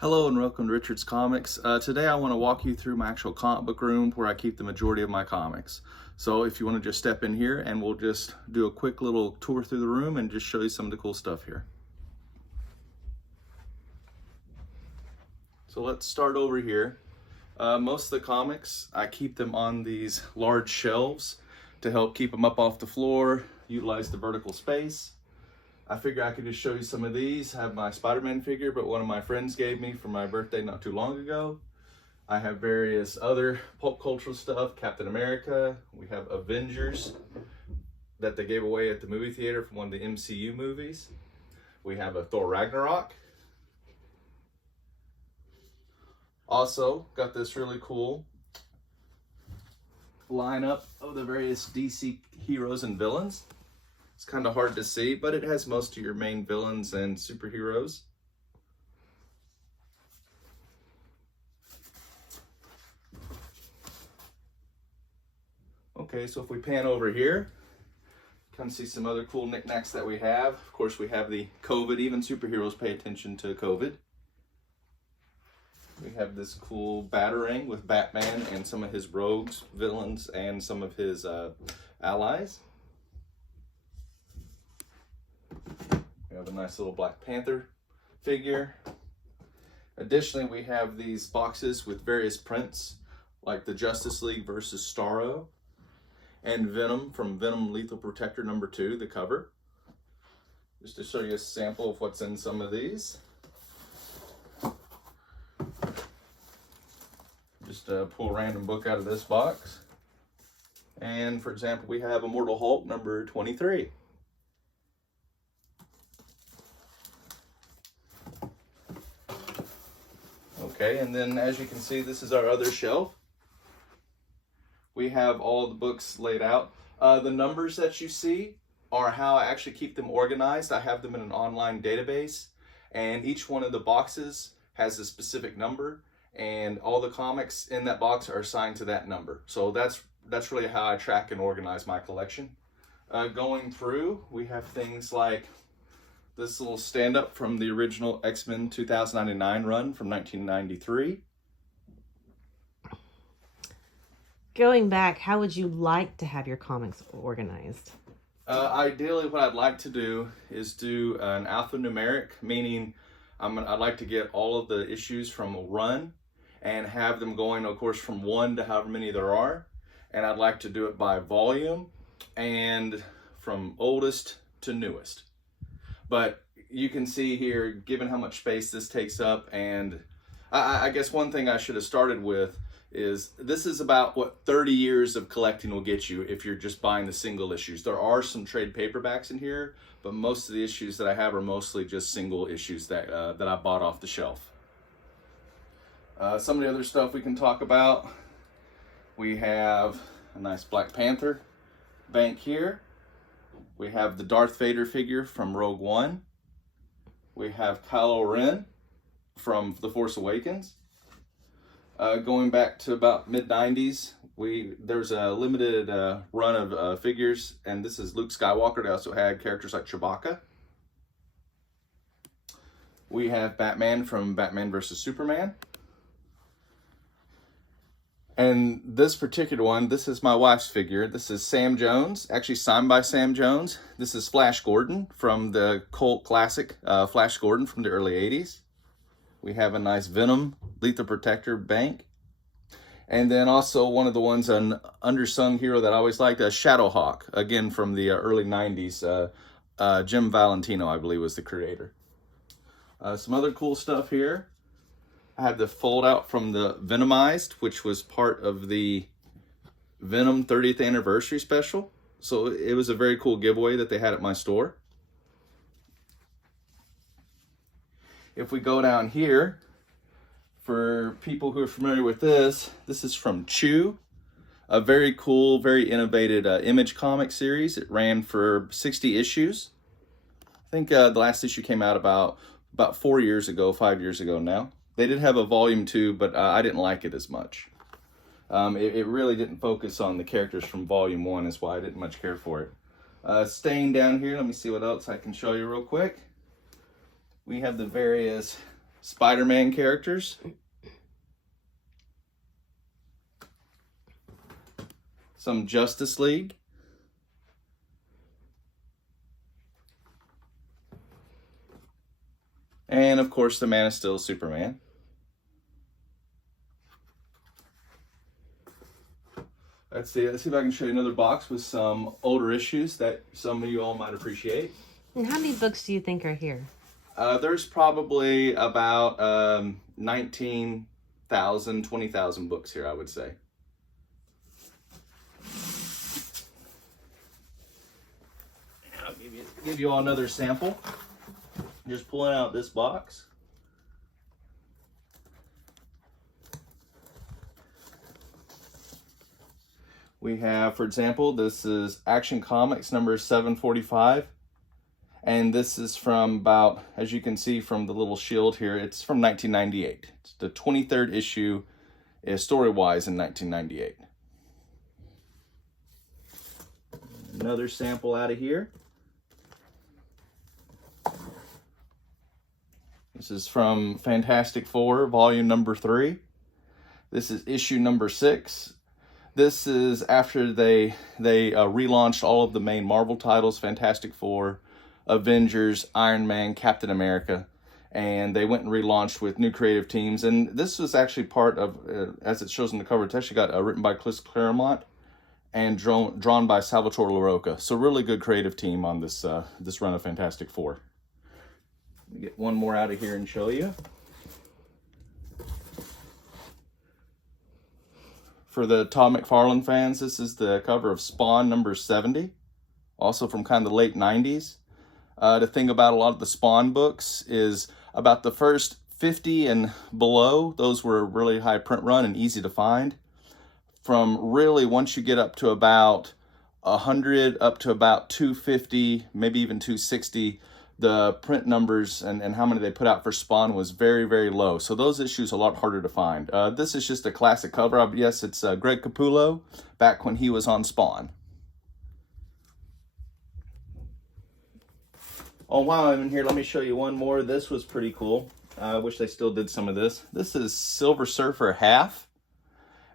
Hello and welcome to Richard's Comics. Today I want to walk you through my actual comic book room where I keep the majority of my comics. So if you want to just step in here and we'll just do a quick little tour through the room and just show you some of the cool stuff here. So let's start over here. Most of the comics, I keep them on these large shelves to help keep them up off the floor, utilize the vertical space. I figure I could just show you some of these. I have my Spider-Man figure, but one of my friends gave me for my birthday not too long ago. I have various other pulp cultural stuff, Captain America. We have Avengers that they gave away at the movie theater from one of the MCU movies. We have a Thor Ragnarok. Also, got this really cool lineup of the various DC heroes and villains. It's kind of hard to see, but it has most of your main villains and superheroes. Okay, so if we pan over here, come see some other cool knickknacks that we have. Of course, we have the COVID, even superheroes pay attention to COVID. We have this cool Batarang with Batman and some of his rogues, villains, and some of his allies. We have a nice little Black Panther figure. Additionally, we have these boxes with various prints, like the Justice League versus Starro, and Venom from Venom Lethal Protector #2, the cover. Just to show you a sample of what's in some of these. Just pull a random book out of this box. And for example, we have Immortal Hulk #23. Okay, and then as you can see, this is our other shelf. We have all the books laid out. The numbers that you see are how I actually keep them organized. I have them in an online database, and each one of the boxes has a specific number, and all the comics in that box are assigned to that number. So that's really how I track and organize my collection. Going through, we have things like this little stand-up from the original X-Men 2099 run from 1993. Going back, how would you like to have your comics organized? Ideally, what I'd like to do is do an alphanumeric, meaning I'd like to get all of the issues from a run and have them going, of course, from 1 to however many there are. And I'd like to do it by volume and from oldest to newest. But you can see here, given how much space this takes up, and I guess one thing I should have started with is this is about what 30 years of collecting will get you if you're just buying the single issues. There are some trade paperbacks in here, but most of the issues that I have are mostly just single issues that I bought off the shelf. Some of the other stuff we can talk about, we have a nice Black Panther bank here. We have the Darth Vader figure from Rogue One. We have Kylo Ren from The Force Awakens. Going back to about mid-90s, there's a limited run of figures, and this is Luke Skywalker. They also had characters like Chewbacca. We have Batman from Batman vs. Superman. And this particular one, this is my wife's figure. This is Sam Jones, actually signed by Sam Jones. This is Flash Gordon from the cult classic Flash Gordon from the early 80s. We have a nice Venom Lethal Protector bank. And then also one of the ones, an undersung hero that I always liked, Shadowhawk, again from the early 90s. Jim Valentino, I believe, was the creator. Some other cool stuff here. I have the fold out from the Venomized, which was part of the Venom 30th anniversary special. So it was a very cool giveaway that they had at my store. If we go down here, for people who are familiar with this, this is from Chew, a very cool, very innovative Image comic series. It ran for 60 issues. I think the last issue came out about 4 years ago, 5 years ago now. They did have a volume 2, but I didn't like it as much. It really didn't focus on the characters from volume 1, is why I didn't much care for it. Staying down here, let me see what else I can show you real quick. We have the various Spider-Man characters. Some Justice League. And of course, the Man of Steel Superman. Let's see if I can show you another box with some older issues that some of you all might appreciate. And how many books do you think are here? There's probably about 19,000, 20,000 books here, I would say. I'll give you all another sample. Just pulling out this box. We have, for example, this is Action Comics number 745. And this is from about, as you can see from the little shield here, it's from 1998. It's the 23rd issue, story-wise, in 1998. Another sample out of here. This is from Fantastic Four, volume number 3. This is issue number 6. This is after they relaunched all of the main Marvel titles, Fantastic Four, Avengers, Iron Man, Captain America, and they went and relaunched with new creative teams. And this was actually part of, as it shows in the cover, it's actually got written by Chris Claremont and drawn by Salvatore LaRocca. So really good creative team on this this run of Fantastic Four. Let me get one more out of here and show you. For the Todd McFarlane fans, this is the cover of Spawn number 70, also from kind of the late 90s. The thing about a lot of the Spawn books is about the first 50 and below, those were really high print run and easy to find. From really, once you get up to about 100, up to about 250, maybe even 260, the print numbers and how many they put out for Spawn was very, very low. So those issues are a lot harder to find. This is just a classic cover. Yes, it's Greg Capullo back when he was on Spawn. Oh, while I'm in here, let me show you one more. This was pretty cool. I wish they still did some of this. This is Silver Surfer half.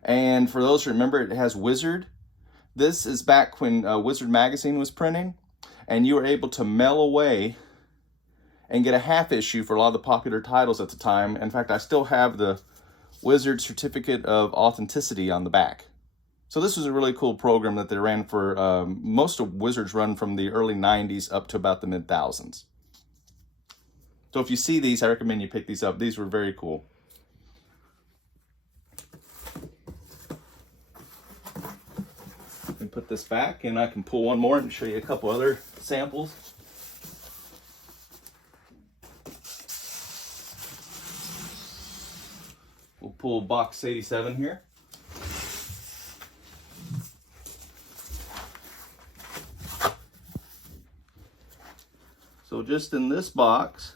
And for those who remember, it has Wizard. This is back when Wizard magazine was printing, and you were able to mail away and get a half issue for a lot of the popular titles at the time. In fact, I still have the Wizard Certificate of Authenticity on the back. So this was a really cool program that they ran for, most of Wizard's run from the early 90s up to about the mid-thousands. So if you see these, I recommend you pick these up. These were very cool. Let me put this back and I can pull one more and show you a couple other samples. We'll pull box 87 here. So just in this box,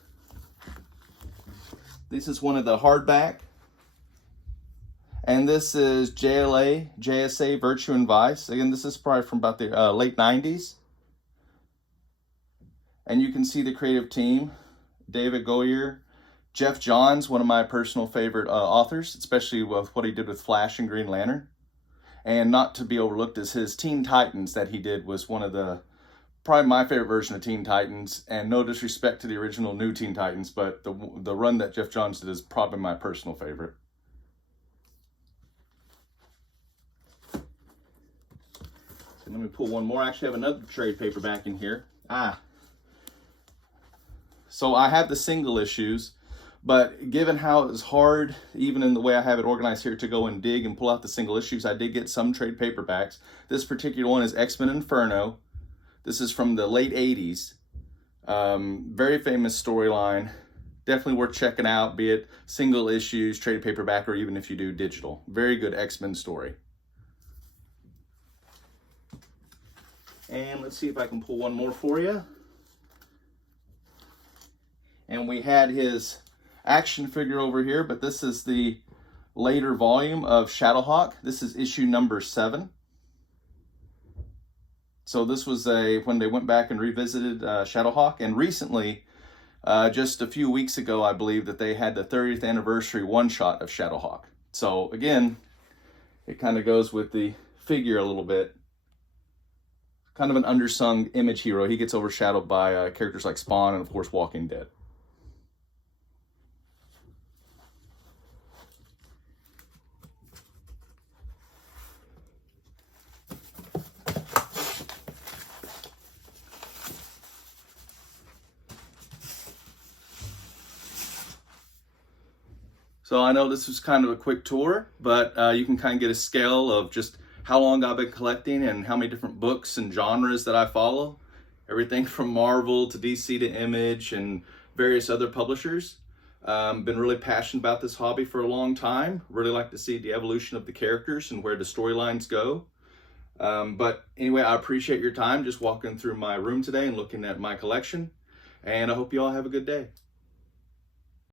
this is one of the hardback. And this is JSA, Virtue and Vice. Again, this is probably from about the late 90s. And you can see the creative team, David Goyer, Jeff Johns, one of my personal favorite authors, especially with what he did with Flash and Green Lantern. And not to be overlooked is his Teen Titans that he did was one of the, probably my favorite version of Teen Titans. And no disrespect to the original New Teen Titans, but the run that Jeff Johns did is probably my personal favorite. So let me pull one more. I actually have another trade paperback in here. So I have the single issues, but given how it was hard, even in the way I have it organized here, to go and dig and pull out the single issues, I did get some trade paperbacks. This particular one is X-Men Inferno. This is from the late 80s. Very famous storyline. Definitely worth checking out, be it single issues, trade paperback, or even if you do digital. Very good X-Men story. And let's see if I can pull one more for you. And we had his action figure over here, but this is the later volume of Shadowhawk. This is issue number 7. So this was when they went back and revisited Shadowhawk. And recently, just a few weeks ago, I believe that they had the 30th anniversary one-shot of Shadowhawk. So again, it kind of goes with the figure a little bit. Kind of an undersung Image hero. He gets overshadowed by characters like Spawn and, of course, Walking Dead. So I know this was kind of a quick tour, but you can kind of get a scale of just how long I've been collecting and how many different books and genres that I follow. Everything from Marvel to DC to Image and various other publishers. Been really passionate about this hobby for a long time. Really like to see the evolution of the characters and where the storylines go. But anyway, I appreciate your time just walking through my room today and looking at my collection. And I hope you all have a good day.